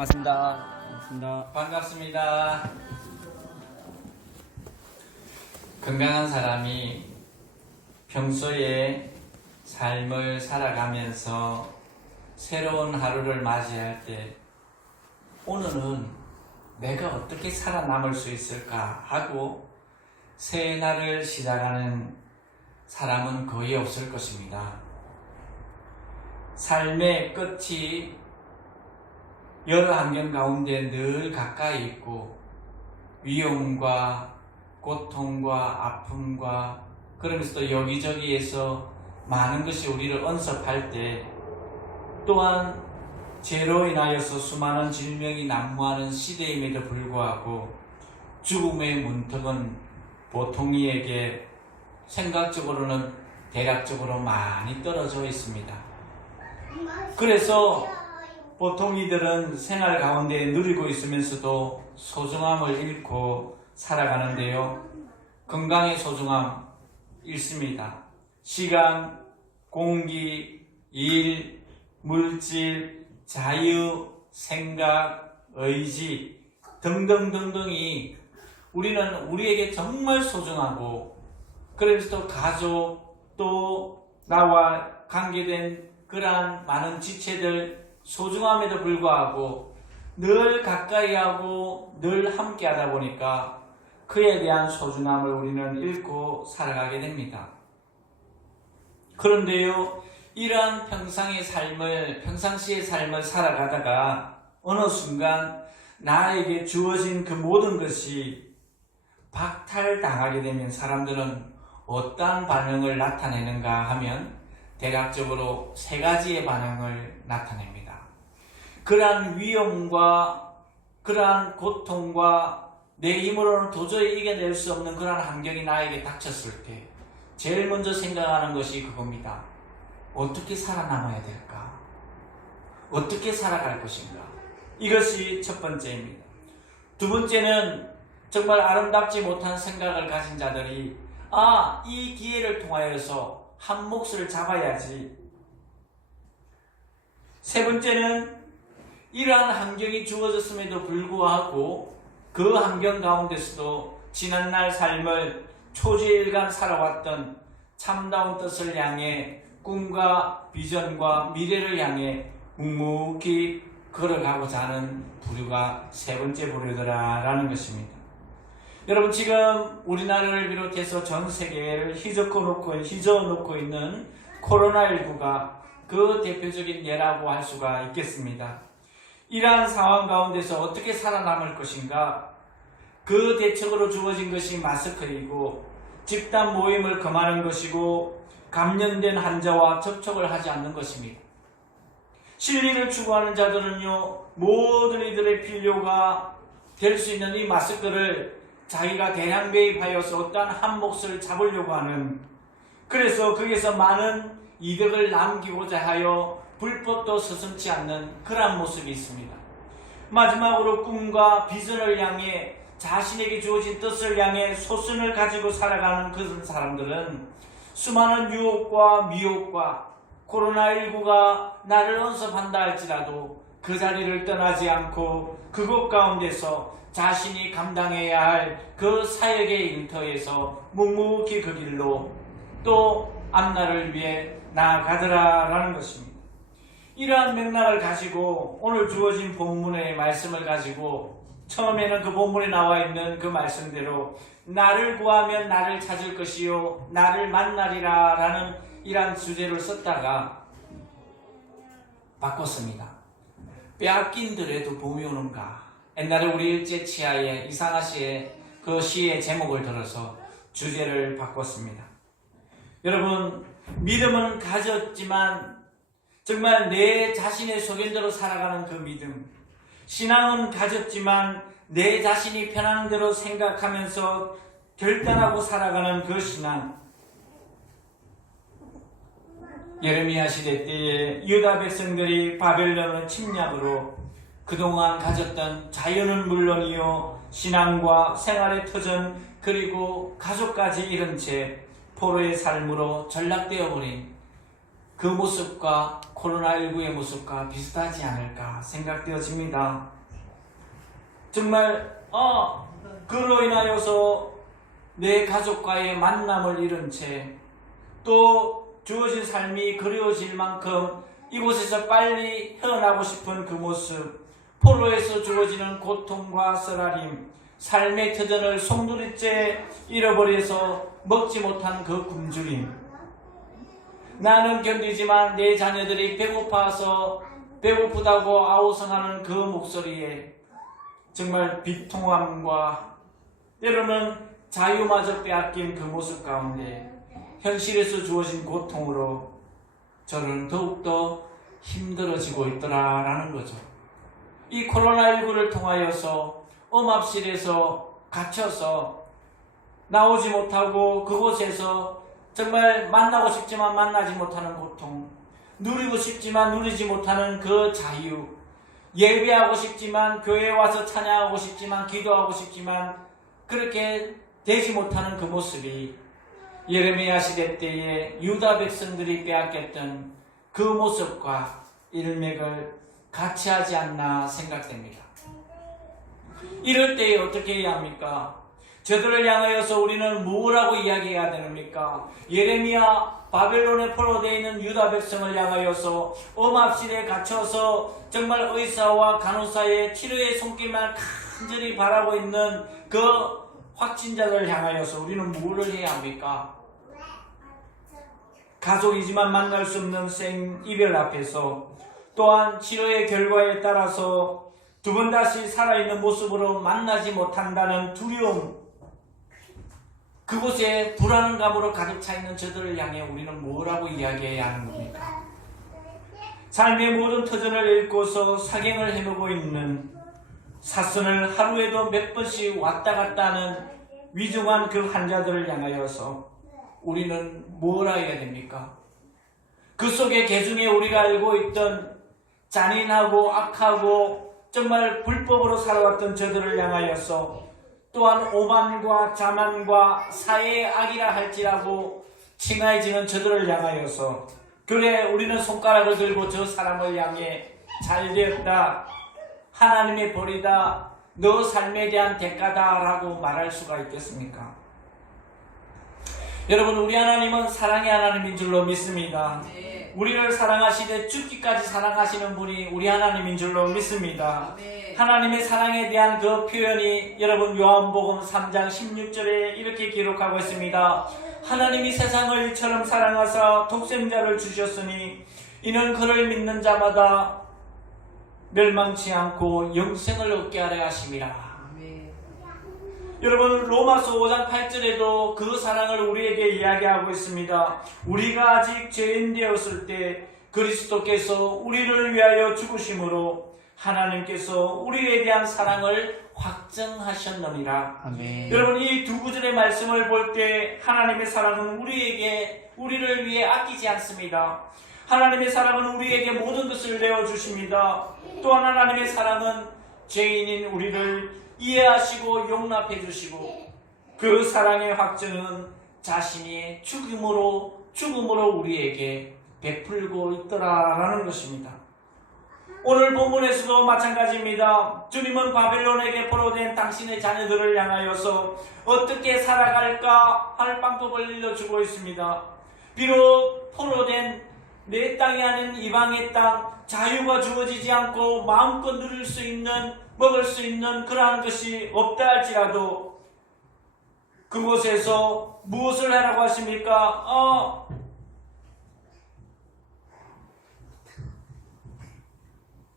반갑습니다. 반갑습니다. 반갑습니다. 건강한 사람이 평소에 삶을 살아가면서 새로운 하루를 맞이할 때 오늘은 내가 어떻게 살아남을 수 있을까 하고 새 날을 시작하는 사람은 거의 없을 것입니다. 삶의 끝이 여러 환경 가운데 늘 가까이 있고 위험과 고통과 아픔과 그러면서 또 여기저기에서 많은 것이 우리를 언섭할 때 또한 죄로 인하여서 수많은 질병이 난무하는 시대임에도 불구하고 죽음의 문턱은 보통 이에게 생각적으로는 대략적으로 많이 떨어져 있습니다. 그래서 보통 이들은 생활 가운데 누리고 있으면서도 소중함을 잃고 살아가는데요. 건강의 소중함 잃습니다. 시간, 공기, 일, 물질, 자유, 생각, 의지 등등등등이 우리는 우리에게 정말 소중하고 그래서 또 가족 또 나와 관계된 그러한 많은 지체들 소중함에도 불구하고 늘 가까이 하고 늘 함께 하다 보니까 그에 대한 소중함을 우리는 잃고 살아가게 됩니다. 그런데요, 이러한 평상시의 삶을 살아가다가 어느 순간 나에게 주어진 그 모든 것이 박탈당하게 되면 사람들은 어떠한 반응을 나타내는가 하면 대략적으로 세 가지의 반응을 나타냅니다. 그러한 위험과 그러한 고통과 내 힘으로는 도저히 이겨낼 수 없는 그러한 환경이 나에게 닥쳤을 때 제일 먼저 생각하는 것이 그겁니다. 어떻게 살아남아야 될까? 어떻게 살아갈 것인가? 이것이 첫 번째입니다. 두 번째는 정말 아름답지 못한 생각을 가진 자들이 이 기회를 통하여서 한 몫을 잡아야지. 세 번째는 이러한 환경이 주어졌음에도 불구하고 그 환경 가운데서도 지난날 삶을 초지일간 살아왔던 참다운 뜻을 향해 꿈과 비전과 미래를 향해 묵묵히 걸어가고자 하는 부류가 세 번째 부류더라라는 것입니다. 여러분, 지금 우리나라를 비롯해서 전 세계를 휘저어놓고 있는 코로나19가 그 대표적인 예라고 할 수가 있겠습니다. 이러한 상황 가운데서 어떻게 살아남을 것인가? 그 대책으로 주어진 것이 마스크이고 집단 모임을 금하는 것이고 감염된 환자와 접촉을 하지 않는 것입니다. 진리를 추구하는 자들은요, 모든 이들의 필요가 될 수 있는 이 마스크를 자기가 대량 매입하여서 어떠한 한 몫을 잡으려고 하는, 그래서 거기에서 많은 이득을 남기고자 하여 불법도 서슴지 않는 그러한 모습이 있습니다. 마지막으로 꿈과 비전을 향해 자신에게 주어진 뜻을 향해 소신을 가지고 살아가는 그 사람들은 수많은 유혹과 미혹과 코로나19가 나를 언섭한다 할지라도 그 자리를 떠나지 않고 그곳 가운데서 자신이 감당해야 할 그 사역의 일터에서 묵묵히 그 길로 또 앞날을 위해 나아가더라라는 것입니다. 이러한 맥락을 가지고 오늘 주어진 본문의 말씀을 가지고 처음에는 그 본문에 나와 있는 그 말씀대로 나를 구하면 나를 찾을 것이요 나를 만나리라 라는 이러한 주제를 썼다가 바꿨습니다. 빼앗긴들에도 봄이 오는가. 옛날에 우리 일제 치하의 이상하 씨의 그 시의 제목을 들어서 주제를 바꿨습니다. 여러분, 믿음은 가졌지만 정말 내 자신의 소견대로 살아가는 그 믿음, 신앙은 가졌지만 내 자신이 편한 대로 생각하면서 결단하고 살아가는 그 신앙. 예레미야 시대 때에 유다 백성들이 바벨론 침략으로 그동안 가졌던 자유는 물론이요 신앙과 생활의 터전 그리고 가족까지 잃은 채 포로의 삶으로 전락되어 버린 그 모습과 코로나19의 모습과 비슷하지 않을까 생각되어집니다. 정말 그로 인하여서 내 가족과의 만남을 잃은 채 또 주어진 삶이 그리워질 만큼 이곳에서 빨리 헤어나고 싶은 그 모습, 포로에서 주어지는 고통과 쓰라림, 삶의 터전을 송두리째 잃어버려서 먹지 못한 그 굶주림, 나는 견디지만 내 자녀들이 배고프다고 아우성하는 그 목소리에 정말 비통함과 때로는 자유마저 빼앗긴 그 모습 가운데 현실에서 주어진 고통으로 저는 더욱더 힘들어지고 있더라라는 거죠. 이 코로나19를 통하여서 음압실에서 갇혀서 나오지 못하고 그곳에서 정말 만나고 싶지만 만나지 못하는 고통, 누리고 싶지만 누리지 못하는 그 자유, 예배하고 싶지만 교회에 와서 찬양하고 싶지만 기도하고 싶지만 그렇게 되지 못하는 그 모습이 예레미야 시대 때에 유다 백성들이 빼앗겼던 그 모습과 일맥을 같이 하지 않나 생각됩니다. 이럴 때에 어떻게 해야 합니까? 저들을 향하여서 우리는 뭐라고 이야기해야 됩니까? 예레미야 바벨론에 포로되어 있는 유다 백성을 향하여서 음압실에 갇혀서 정말 의사와 간호사의 치료의 손길만 간절히 바라고 있는 그 확진자들을 향하여서 우리는 뭐를 해야 합니까? 가족이지만 만날 수 없는 생이별 앞에서 또한 치료의 결과에 따라서 두 번 다시 살아있는 모습으로 만나지 못한다는 두려움, 그곳에 불안감으로 가득 차 있는 저들을 향해 우리는 뭐라고 이야기해야 하는 겁니까? 삶의 모든 터전을 잃고서 사경을 헤매고 있는, 사선을 하루에도 몇 번씩 왔다 갔다 하는 위중한 그 환자들을 향하여서 우리는 뭐라 해야 됩니까? 그 속에 개중에 우리가 알고 있던 잔인하고 악하고 정말 불법으로 살아왔던 저들을 향하여서 또한 오만과 자만과 사회의 악이라 할지라도 칭하여지는 저들을 향하여서 그래 우리는 손가락을 들고 저 사람을 향해 잘되었다, 하나님의 벌이다, 너 삶에 대한 대가다 라고 말할 수가 있겠습니까? 여러분, 우리 하나님은 사랑의 하나님인 줄로 믿습니다. 네. 우리를 사랑하시되 죽기까지 사랑하시는 분이 우리 하나님인 줄로 믿습니다. 네. 하나님의 사랑에 대한 그 표현이 여러분 요한복음 3장 16절에 이렇게 기록하고 있습니다. 하나님이 세상을 이처럼 사랑하사 독생자를 주셨으니 이는 그를 믿는 자마다 멸망치 않고 영생을 얻게 하려 하심이라. 여러분, 로마서 5장 8절에도 그 사랑을 우리에게 이야기하고 있습니다. 우리가 아직 죄인 되었을 때 그리스도께서 우리를 위하여 죽으심으로 하나님께서 우리에 대한 사랑을 확증하셨느니라. 아멘. 여러분, 이 두 구절의 말씀을 볼 때 하나님의 사랑은 우리를 위해 아끼지 않습니다. 하나님의 사랑은 우리에게 모든 것을 내어주십니다. 또한 하나님의 사랑은 죄인인 우리를 이해하시고 용납해 주시고 그 사랑의 확증은 자신이 죽음으로 우리에게 베풀고 있더라라는 것입니다. 오늘 본문에서도 마찬가지입니다. 주님은 바벨론에게 포로된 당신의 자녀들을 향하여서 어떻게 살아갈까 할 방법을 일러주고 있습니다. 비록 포로된 내 땅이 아닌 이방의 땅, 자유가 주어지지 않고 마음껏 누릴 수 있는, 먹을 수 있는 그러한 것이 없다 할지라도 그곳에서 무엇을 하라고 하십니까?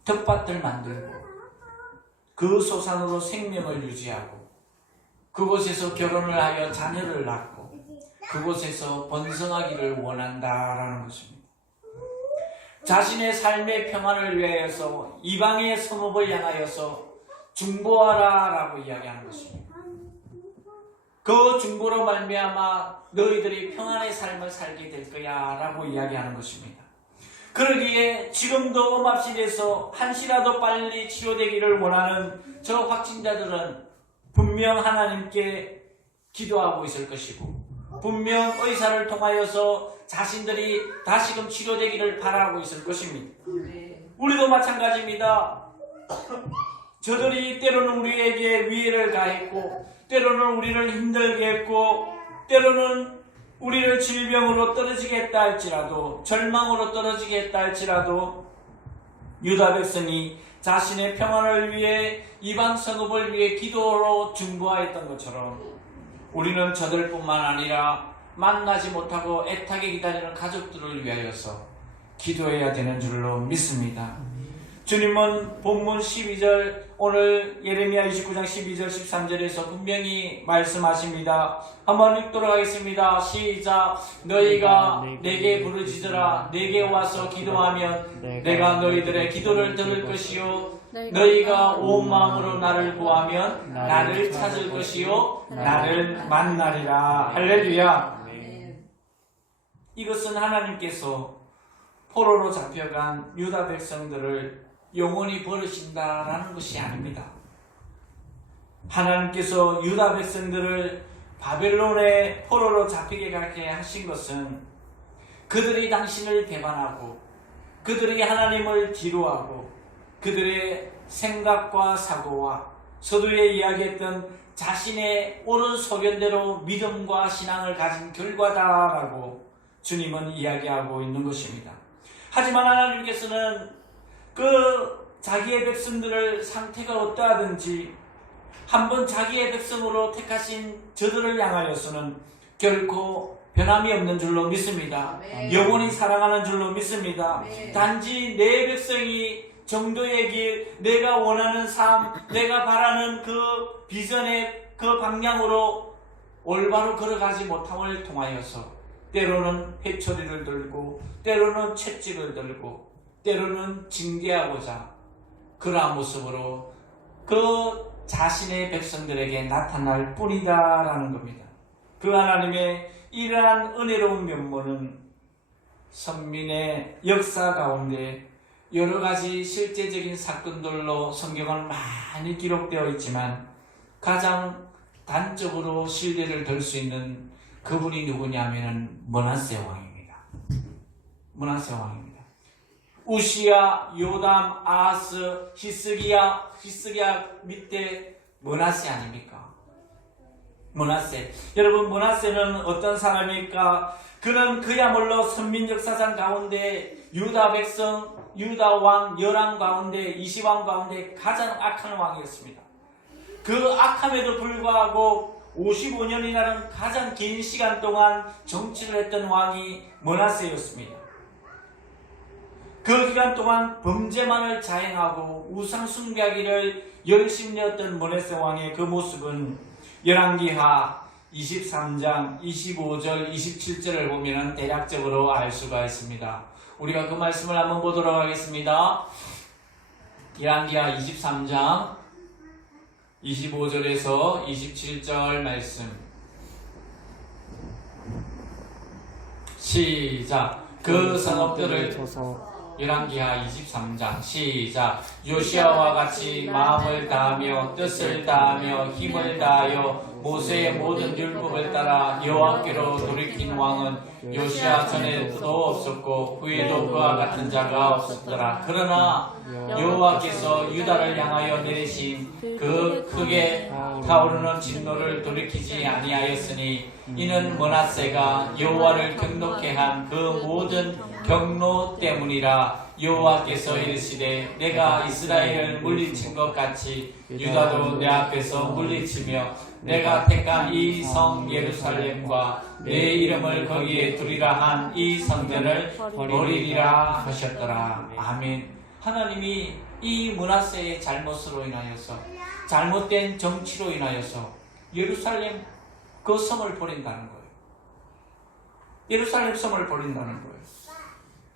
텃밭을 만들고 그 소산으로 생명을 유지하고 그곳에서 결혼을 하여 자녀를 낳고 그곳에서 번성하기를 원한다라는 것입니다. 자신의 삶의 평안을 위하여서 이방의 성읍을 향하여서 중보하라 라고 이야기하는 것입니다. 그 중보로 말미암아 너희들이 평안의 삶을 살게 될 거야 라고 이야기하는 것입니다. 그러기에 지금도 음압실에서 한시라도 빨리 치료되기를 원하는 저 확진자들은 분명 하나님께 기도하고 있을 것이고 분명 의사를 통하여서 자신들이 다시금 치료되기를 바라고 있을 것입니다. 우리도 마찬가지입니다. 저들이 때로는 우리에게 위해를 가했고, 때로는 우리를 힘들게 했고, 때로는 우리를 질병으로 떨어지게 했다 할지라도, 절망으로 떨어지게 했다 할지라도, 유다 백성이 자신의 평안을 위해, 이방 성읍을 위해 기도로 중보하였던 것처럼 우리는 저들뿐만 아니라 만나지 못하고 애타게 기다리는 가족들을 위하여서 기도해야 되는 줄로 믿습니다. 주님은 본문 12절, 오늘 예레미야 29장 12절 13절에서 분명히 말씀하십니다. 한번 읽도록 하겠습니다. 시작. 너희가 내게 부르짖으라. 내게 와서 기도하면 내가 너희들의 기도를 들을 것이요, 너희가 온 마음으로 나를 구하면 나를 찾을 것이요, 나를 만나리라. 할렐루야. 이것은 하나님께서 포로로 잡혀간 유다 백성들을 영원히 버리신다라는 것이 아닙니다. 하나님께서 유다 백성들을 바벨론의 포로로 잡히게 가게 하신 것은 그들이 당신을 배반하고, 그들이 하나님을 뒤로하고, 그들의 생각과 사고와 서두에 이야기했던 자신의 옳은 소견대로 믿음과 신앙을 가진 결과다라고 주님은 이야기하고 있는 것입니다. 하지만 하나님께서는 그 자기의 백성들을 상태가 어떠하든지 한번 자기의 백성으로 택하신 저들을 향하여서는 결코 변함이 없는 줄로 믿습니다. 영원히 사랑하는 줄로 믿습니다. 단지 내 백성이 정도의 길, 내가 원하는 삶, 내가 바라는 그 비전의 그 방향으로 올바로 걸어가지 못함을 통하여서 때로는 회초리를 들고, 때로는 채찍을 들고, 때로는 징계하고자 그러한 모습으로 그 자신의 백성들에게 나타날 뿐이다라는 겁니다. 그 하나님의 이러한 은혜로운 면모는 선민의 역사 가운데 여러 가지 실제적인 사건들로 성경은 많이 기록되어 있지만 가장 단적으로 신뢰를 들 수 있는 그분이 누구냐면은 므낫세 왕입니다. 므낫세 왕입니다. 우시야, 요담, 아하스, 히스기야 밑에 므낫세 아닙니까? 므낫세. 여러분, 므낫세는 어떤 사람입니까? 그는 그야말로 선민 역사상 가운데 유다 백성, 유다 왕 11 가운데 20왕 가운데 가장 악한 왕이었습니다. 그 악함에도 불구하고 55년이라는 가장 긴 시간 동안 정치를 했던 왕이 므낫세였습니다. 그 기간 동안 범죄만을 자행하고 우상 숭배하기를 열심히 했던 므낫세 왕의 그 모습은 열왕기하 23장 25절 27절을 보면 대략적으로 알 수가 있습니다. 우리가 그 말씀을 한번 보도록 하겠습니다. 열왕기하 23장 25절에서 27절 말씀 시작. 그 성읍들을 열왕기하 23장 시작. 요시아와 같이 마음을 다하며 뜻을 다하며 힘을 다하여 모세의 모든 율법을 따라 여호와께로 돌이킨 왕은 요시아 전에도 없었고 후에도 그와 같은 자가 없었더라. 그러나 여호와께서 유다를 향하여 내리신 그 크게 타오르는 진노를 돌이키지 아니하였으니 이는 므낫세가 여호와를 경노케 한 그 모든 경노 때문이라. 여호와께서 이르시되 내가 이스라엘을 물리친 것 같이 유다도 내 앞에서 물리치며 내가 택한 이 성 예루살렘과 내 이름을 거기에 두리라 한 이 성전을 버리리라 하셨더라. 아멘. 하나님이 이 므낫세의 잘못으로 인하여서, 잘못된 정치로 인하여서 예루살렘 그 성을 버린다는 거예요. 예루살렘 성을 버린다는 거예요.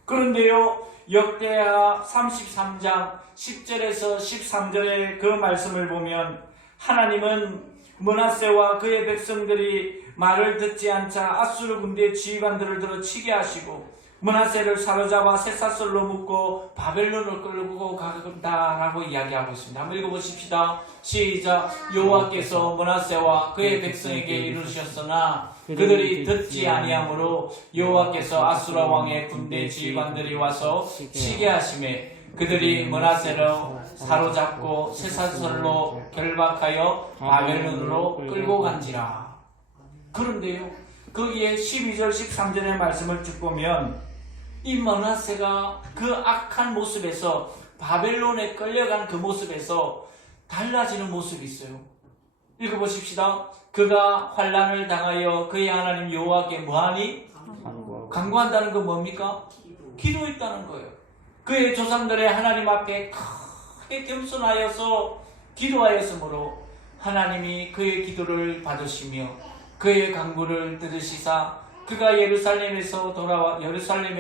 그런데요, 역대하 33장 10절에서 13절의 그 말씀을 보면 하나님은 므낫세와 그의 백성들이 말을 듣지 않자 아수르 군대의 지휘관들을 들어 치게 하시고 므낫세를 사로잡아 쇠사슬로 묶고 바벨론을 끌고 가다라고 이야기하고 있습니다. 한번 읽어보십시다. 시작. 여호와께서 므낫세와 그의 백성에게 이르셨으나 그들이 듣지 아니하므로 여호와께서 아수라 왕의 군대 지휘관들이 와서 치게 하심에 그들이 므낫세를 사로잡고 쇠사슬로 결박하여 바벨론으로 끌고 간지라. 그런데요, 거기에 12절 13절의 말씀을 쭉 보면 이 므낫세가 그 악한 모습에서, 바벨론에 끌려간 그 모습에서 달라지는 모습이 있어요. 읽어보십시다. 그가 환난을 당하여 그의 하나님 여호와께 뭐하니? 간구한다는 건 뭡니까? 기도했다는 거예요. 그의 조상들의 하나님 앞에 크게 겸손하여서 기도하였으므로 하나님이 그의 기도를 받으시며 그의 간구를 들으시사 그가 예루살렘에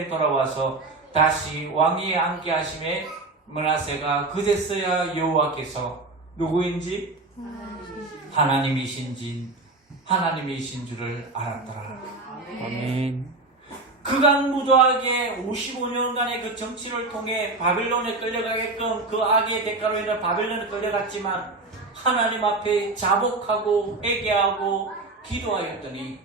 돌아와서 다시 왕위에 앉게 하심에 므낫세가 그제서야 여호와께서 누구인지 하나님이신 줄을 알았더라. 아멘. 극악무도하게 55년간의 그 정치를 통해 바벨론에 끌려가게끔 그 악의 대가로 인해 바벨론에 끌려갔지만 하나님 앞에 자복하고 회개하고 기도하였더니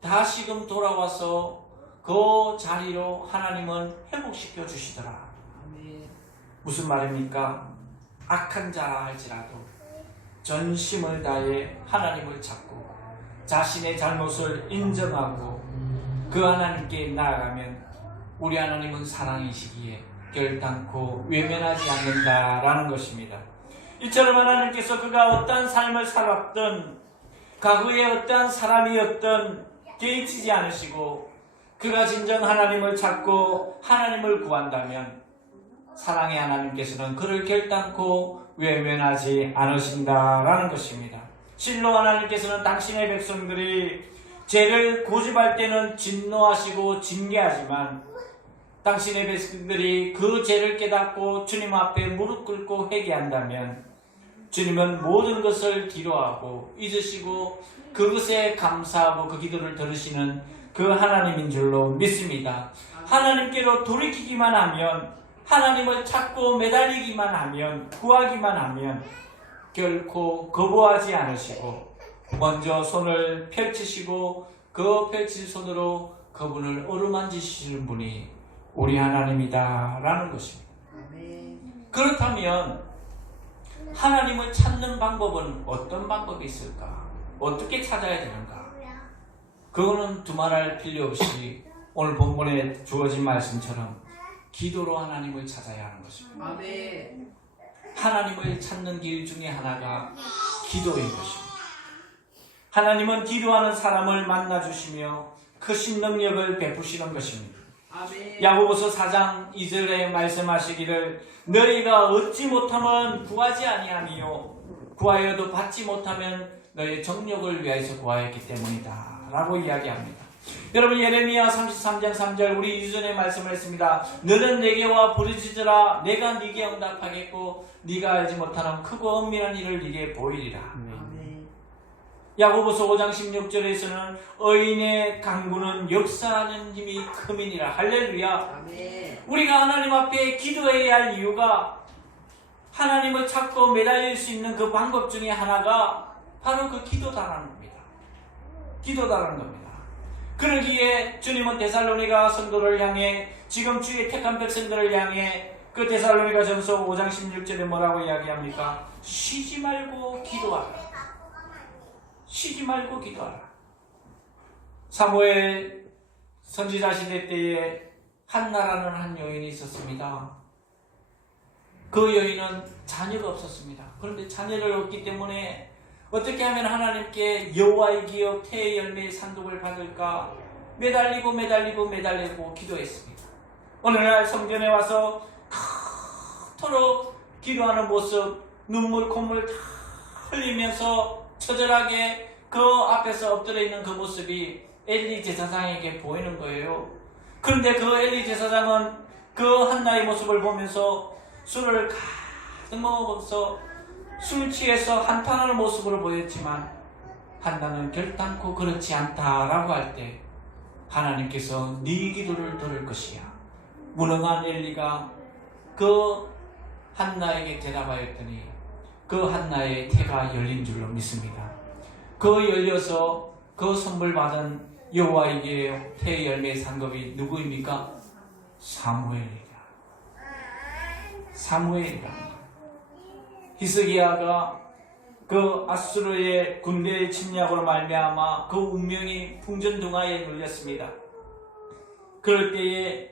다시금 돌아와서 그 자리로 하나님은 회복시켜 주시더라. 무슨 말입니까? 악한 자라 할지라도 전심을 다해 하나님을 찾고 자신의 잘못을 인정하고 그 하나님께 나아가면 우리 하나님은 사랑이시기에 결단코 외면하지 않는다라는 것입니다. 이처럼 하나님께서 그가 어떠한 삶을 살았던, 과거에 어떠한 사람이었던 개의치지 않으시고 그가 진정 하나님을 찾고 하나님을 구한다면 사랑의 하나님께서는 그를 결단코 외면하지 않으신다라는 것입니다. 실로 하나님께서는 당신의 백성들이 죄를 고집할 때는 진노하시고 징계하지만 당신의 백성들이 그 죄를 깨닫고 주님 앞에 무릎 꿇고 회개한다면 주님은 모든 것을 뒤로하고 잊으시고 그것에 감사하고 그 기도를 들으시는 그 하나님인 줄로 믿습니다. 하나님께로 돌이키기만 하면, 하나님을 찾고 매달리기만 하면, 구하기만 하면 결코 거부하지 않으시고 먼저 손을 펼치시고 그 펼친 손으로 그분을 어루만지시는 분이 우리 하나님이다 라는 것입니다. 그렇다면 하나님을 찾는 방법은 어떤 방법이 있을까? 어떻게 찾아야 되는가? 그거는 두말할 필요 없이 오늘 본문에 주어진 말씀처럼 기도로 하나님을 찾아야 하는 것입니다. 하나님을 찾는 길 중에 하나가 기도인 것입니다. 하나님은 기도하는 사람을 만나주시며 크신 능력을 베푸시는 것입니다. 야고보서 4장 2절에 말씀하시기를 너희가 얻지 못하면 구하지 아니하며 구하여도 받지 못하면 너희의 정욕을 위하여서 구하였기 때문이다 라고 이야기합니다. 여러분, 예레미야 33장 3절 우리 이전에 말씀을 했습니다. 너는 내게 와 부르짖으라 내가 네게 응답하겠고 네가 알지 못하는 크고 은밀한 일을 네게 보이리라. 야고보서 5장 16절에서는 의인의 간구는 역사하는 힘이 크민이라. 할렐루야. 우리가 하나님 앞에 기도해야 할 이유가 하나님을 찾고 매달릴 수 있는 그 방법 중에 하나가 바로 그 기도다라는 겁니다. 기도다라는 겁니다. 그러기에 주님은 데살로니가 성도를 향해, 지금 주의 택한 백성들을 향해 그 데살로니가 전서 5장 16절에 뭐라고 이야기합니까? 쉬지 말고 기도하라. 쉬지 말고 기도하라. 사무엘 선지자 시대 때에 한나라는 한 여인이 있었습니다. 그 여인은 자녀가 없었습니다. 그런데 자녀를 얻기 때문에 어떻게 하면 하나님께 여호와의 기업 태의 열매의 상급을 받을까 매달리고 기도했습니다. 어느 날 성전에 와서 그토록 기도하는 모습, 눈물 콧물 다 흘리면서 처절하게 그 앞에서 엎드려 있는 그 모습이 엘리 제사장에게 보이는 거예요. 그런데 그 엘리 제사장은 그 한나의 모습을 보면서 술을 가득 먹어서 술 취해서 한탄하는 모습으로 보였지만 한나는 결단코 그렇지 않다라고 할 때 하나님께서 네 기도를 들을 것이야. 무능한 엘리가 그 한나에게 대답하였더니 그 한나의 태가 열린 줄로 믿습니다. 그 열려서 그 선물 받은 여호와에게 새 열매의 상급이 누구입니까? 사무엘이다. 사무엘이다. 히스기야가 그 아수르의 군대의 침략으로 말미암아 그 운명이 풍전등화에 눌렸습니다. 그럴 때에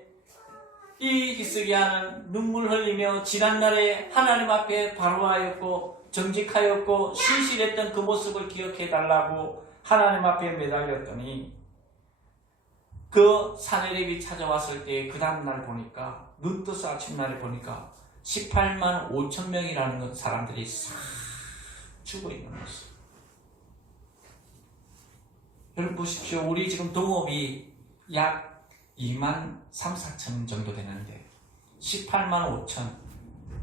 이 히스기야는 눈물 흘리며 지난날에 하나님 앞에 바로하였고 정직하였고 신실했던 그 모습을 기억해달라고 하나님 앞에 매달렸더니 그 사내립이 찾아왔을 때 그 다음날 보니까 눈 떠서 아침날에 보니까 18만 5천 명이라는 사람들이 싹 죽어 있는 모습. 여러분 보십시오. 우리 지금 동업이 약 2만 3, 4천 정도 되는데 18만 5천,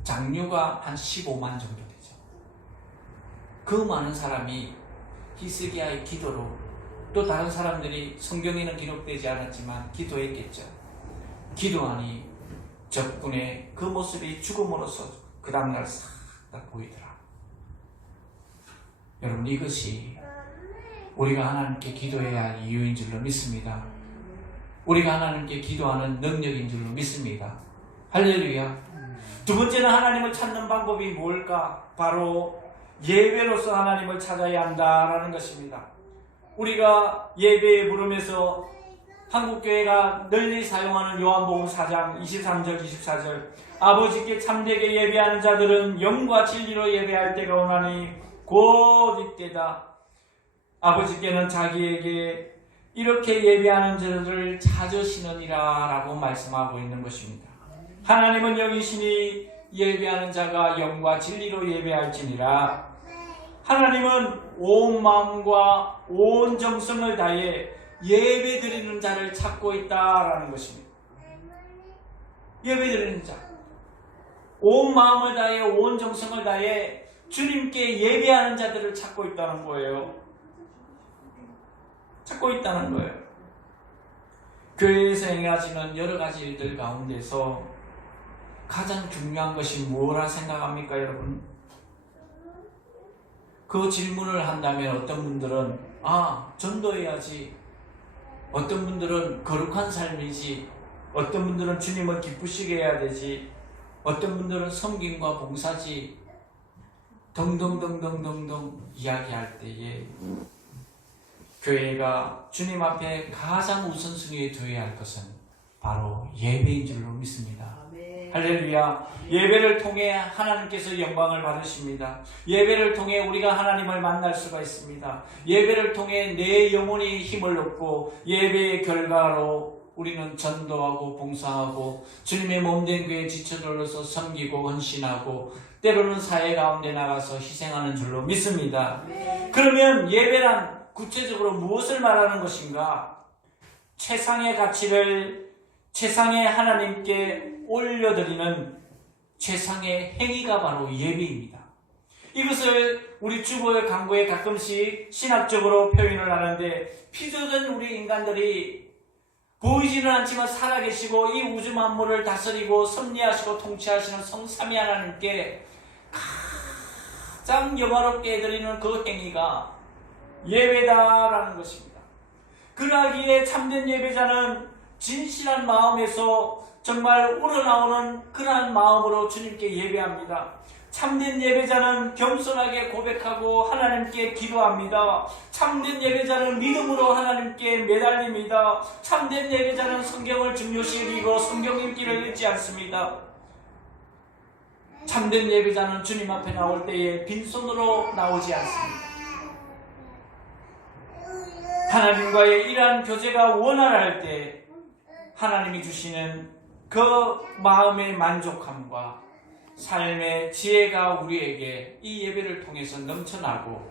장류가 한 15만 정도 되죠. 그 많은 사람이 히스기야의 기도로, 또 다른 사람들이 성경에는 기록되지 않았지만 기도했겠죠. 기도하니 적군의 그 모습이 죽음으로써 그 다음날 싹 다 보이더라. 여러분 이것이 우리가 하나님께 기도해야 할 이유인 줄로 믿습니다. 우리가 하나님께 기도하는 능력인 줄로 믿습니다. 할렐루야. 두 번째는 하나님을 찾는 방법이 뭘까? 바로 예배로서 하나님을 찾아야 한다라는 것입니다. 우리가 예배에 부르면서 한국교회가 널리 사용하는 요한복음 4장 23절 24절 아버지께 참되게 예배하는 자들은 영과 진리로 예배할 때가 오나니 곧 이때다. 아버지께는 자기에게 이렇게 예배하는 자들을 찾으시느니라 라고 말씀하고 있는 것입니다. 하나님은 영이시니 예배하는 자가 영과 진리로 예배할지니라. 하나님은 온 마음과 온 정성을 다해 예배드리는 자를 찾고 있다라는 것입니다. 예배드리는 자, 온 마음을 다해 온 정성을 다해 주님께 예배하는 자들을 찾고 있다는 거예요. 찾고 있다는 거예요. 교회에서 행하시는 여러 가지 일들 가운데서 가장 중요한 것이 뭐라 생각합니까, 여러분? 그 질문을 한다면 어떤 분들은 전도해야지, 어떤 분들은 거룩한 삶이지, 어떤 분들은 주님을 기쁘시게 해야 되지, 어떤 분들은 섬김과 봉사지 등등등등등등 이야기할 때에 교회가 주님 앞에 가장 우선순위에 두어야 할 것은 바로 예배인 줄로 믿습니다. 할렐루야. 예배를 통해 하나님께서 영광을 받으십니다. 예배를 통해 우리가 하나님을 만날 수가 있습니다. 예배를 통해 내 영혼이 힘을 얻고 예배의 결과로 우리는 전도하고 봉사하고 주님의 몸된 교회 지체들로서 섬기고 헌신하고 때로는 사회 가운데 나가서 희생하는 줄로 믿습니다. 그러면 예배란 구체적으로 무엇을 말하는 것인가? 최상의 가치를 최상의 하나님께 올려드리는 최상의 행위가 바로 예배입니다. 이것을 우리 주보의 강구에 가끔씩 신학적으로 표현을 하는데, 피조된 우리 인간들이 보이지는 않지만 살아계시고 이 우주 만물을 다스리고 섭리하시고 통치하시는 성삼위 하나님께 가장 영화롭게 해드리는 그 행위가 예배다라는 것입니다. 그러하기에 참된 예배자는 진실한 마음에서 정말 우러나오는 그러한 마음으로 주님께 예배합니다. 참된 예배자는 겸손하게 고백하고 하나님께 기도합니다. 참된 예배자는 믿음으로 하나님께 매달립니다. 참된 예배자는 성경을 중요시 여기고 성경 읽기를 잊지 않습니다. 참된 예배자는 주님 앞에 나올 때에 빈손으로 나오지 않습니다. 하나님과의 이러한 교제가 원활할 때 하나님이 주시는 그 마음의 만족함과 삶의 지혜가 우리에게 이 예배를 통해서 넘쳐나고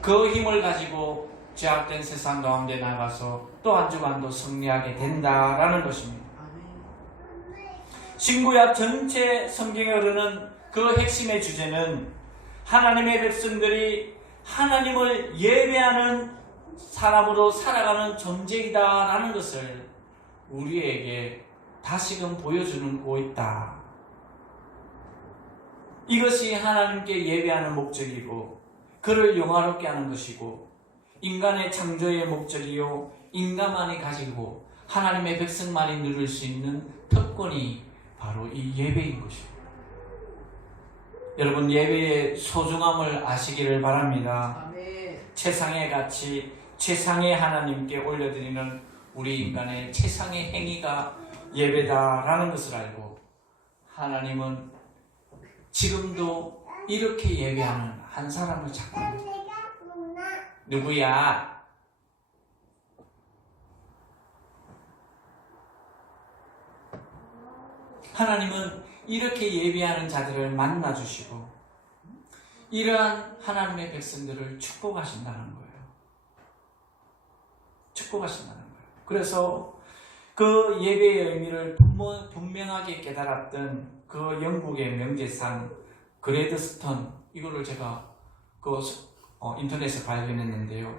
그 힘을 가지고 죄악된 세상 가운데 나가서 또 한 주간도 승리하게 된다라는 것입니다. 신구약 전체 성경에 흐르는 그 핵심의 주제는 하나님의 백성들이 하나님을 예배하는 사람으로 살아가는 존재이다라는 것을 우리에게 다시금 보여주는 것이다. 이것이 하나님께 예배하는 목적이고 그를 영화롭게 하는 것이고, 인간의 창조의 목적이요 인간만이 가지고 하나님의 백성만이 누릴 수 있는 특권이 바로 이 예배인 것입니다. 여러분, 예배의 소중함을 아시기를 바랍니다. 아멘. 최상의 가치, 최상의 하나님께 올려드리는 우리 인간의 최상의 행위가 예배다라는 것을 알고, 하나님은 지금도 이렇게 예배하는 한 사람을 찾고 있습니다. 누구야? 하나님은 이렇게 예배하는 자들을 만나주시고 이러한 하나님의 백성들을 축복하신다는 거예요. 축복하신다는 거예요. 그래서 그 예배의 의미를 분명하게 깨달았던 그 영국의 명재상 그레드스턴, 이거를 제가 인터넷에 발견했는데요.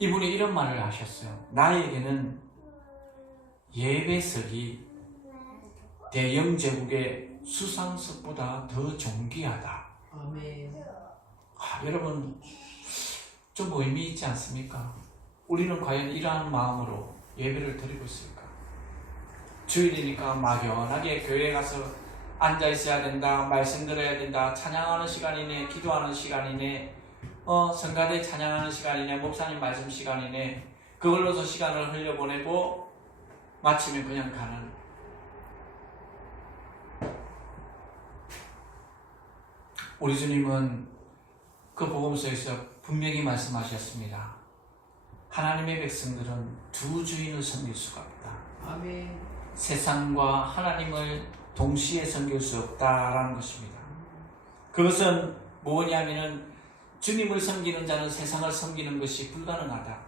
이분이 이런 말을 하셨어요. 나에게는 예배석이 대영제국의 수상석보다 더 존귀하다. 아멘. 여러분, 좀 의미 있지 않습니까? 우리는 과연 이러한 마음으로 예배를 드리고 있을까? 주일이니까 막연하게 교회에 가서 앉아 있어야 된다, 말씀 들어야 된다, 찬양하는 시간이네, 기도하는 시간이네, 성가대 찬양하는 시간이네, 목사님 말씀 시간이네, 그걸로서 시간을 흘려보내고 마치면 그냥 가는. 우리 주님은 그 복음서에서 분명히 말씀하셨습니다. 하나님의 백성들은 두 주인을 섬길 수가 없다. 아멘. 세상과 하나님을 동시에 섬길 수 없다라는 것입니다. 그것은 뭐냐면은 주님을 섬기는 자는 세상을 섬기는 것이 불가능하다.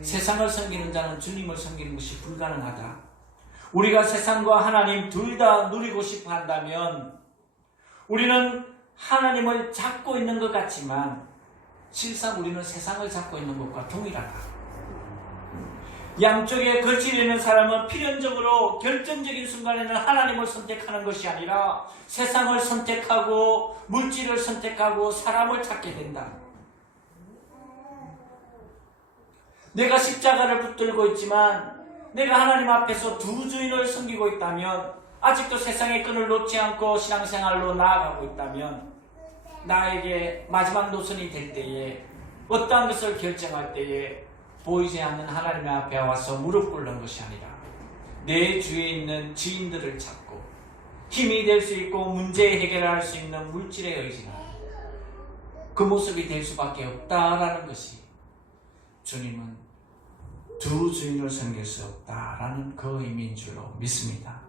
세상을 섬기는 자는 주님을 섬기는 것이 불가능하다. 우리가 세상과 하나님 둘 다 누리고 싶어 한다면 우리는 하나님을 잡고 있는 것 같지만 실상 우리는 세상을 잡고 있는 것과 동일하다. 양쪽에 걸치려 있는 사람은 필연적으로 결정적인 순간에는 하나님을 선택하는 것이 아니라 세상을 선택하고 물질을 선택하고 사람을 찾게 된다. 내가 십자가를 붙들고 있지만 내가 하나님 앞에서 두 주인을 섬기고 있다면, 아직도 세상의 끈을 놓지 않고 신앙생활로 나아가고 있다면, 나에게 마지막 노선이 될 때에, 어떠한 것을 결정할 때에 보이지 않는 하나님 앞에 와서 무릎 꿇는 것이 아니라 내 주위에 있는 지인들을 찾고 힘이 될 수 있고 문제 해결할 수 있는 물질의 의지는 그 모습이 될 수밖에 없다라는 것이, 주님은 두 주인을 섬길 수 없다라는 그 의미인 줄로 믿습니다.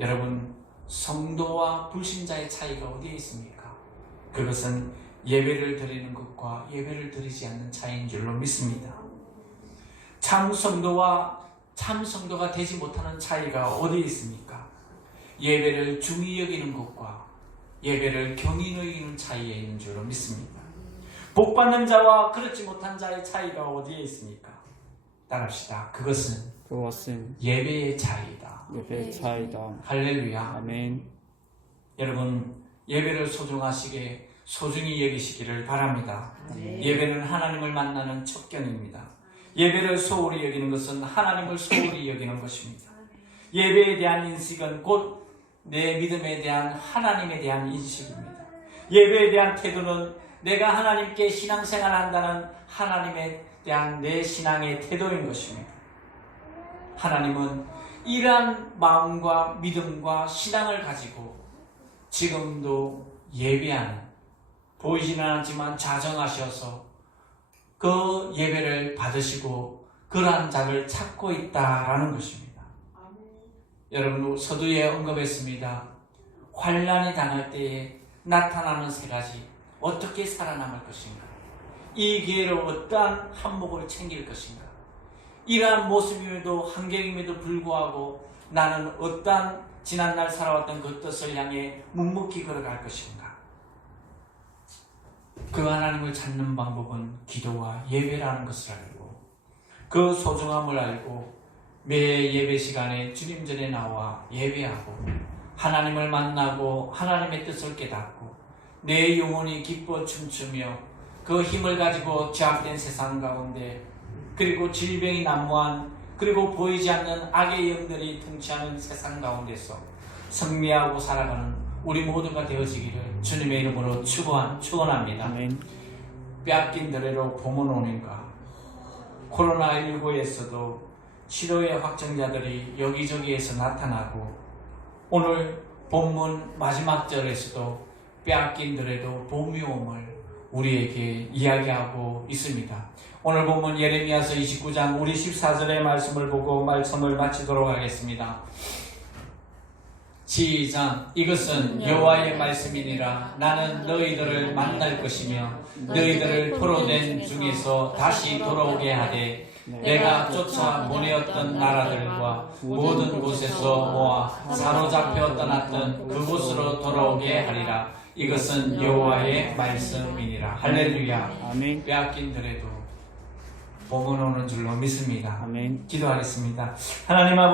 여러분, 성도와 불신자의 차이가 어디에 있습니까? 그것은 예배를 드리는 것과 예배를 드리지 않는 차이인 줄로 믿습니다. 참 성도와 참 성도가 되지 못하는 차이가 어디에 있습니까? 예배를 중히 여기는 것과 예배를 경히 여기는 차이에 있는 줄로 믿습니다. 복받는 자와 그렇지 못한 자의 차이가 어디에 있습니까? 따라합시다. 그것은 예배의 차이다. 예배의 차이다. 할렐루야. 아멘. 여러분, 예배를 소중하시게 소중히 여기시기를 바랍니다. 네. 예배는 하나님을 만나는 첩경입니다. 예배를 소홀히 여기는 것은 하나님을 소홀히 여기는 것입니다. 예배에 대한 인식은 곧 내 믿음에 대한 하나님에 대한 인식입니다. 예배에 대한 태도는 내가 하나님께 신앙생활한다는 하나님에 대한 내 신앙의 태도인 것입니다. 하나님은 이러한 마음과 믿음과 신앙을 가지고 지금도 예배하는, 보이지는 않지만 자정하셔서 그 예배를 받으시고 그러한 자를 찾고 있다라는 것입니다. 여러분, 서두에 언급했습니다. 환난이 당할 때에 나타나는 세 가지, 어떻게 살아남을 것인가, 이 기회로 어떠한 한몫을 챙길 것인가, 이러한 모습임에도 환경임에도 불구하고 나는 어떠한 지난날 살아왔던 그 뜻을 향해 묵묵히 걸어갈 것인가. 그 하나님을 찾는 방법은 기도와 예배라는 것을 알고, 그 소중함을 알고 매 예배 시간에 주님 전에 나와 예배하고 하나님을 만나고 하나님의 뜻을 깨닫고 내 영혼이 기뻐 춤추며 그 힘을 가지고 죄악된 세상 가운데, 그리고 질병이 난무한, 그리고 보이지 않는 악의 영들이 통치하는 세상 가운데서 승리하고 살아가는 우리 모두가 되어지기를 주님의 이름으로 축원합니다. 아멘. 빼앗긴 노래로 봄은 오는가. 코로나19에서도 치료의 확정자들이 여기저기에서 나타나고, 오늘 본문 마지막 절에서도 빼앗긴 노래도 봄이 옴을 우리에게 이야기하고 있습니다. 오늘 본문 예레미야서 29장 우리 14절의 말씀을 보고 말씀을 마치도록 하겠습니다. 시작. 이것은 여호와의 말씀이니라. 나는 너희들을 만날 것이며 너희들을 포로된 중에서 다시 돌아오게 하되 내가 쫓아 보내었던 나라들과 모든 곳에서 모아 사로잡혀 떠났던 그곳으로 돌아오게 하리라. 이것은 여호와의 말씀이니라. 할렐루야. 아멘. 빼앗긴 들에도 봄은 오는 줄로 믿습니다. 아멘. 기도하겠습니다. 하나님 아버지,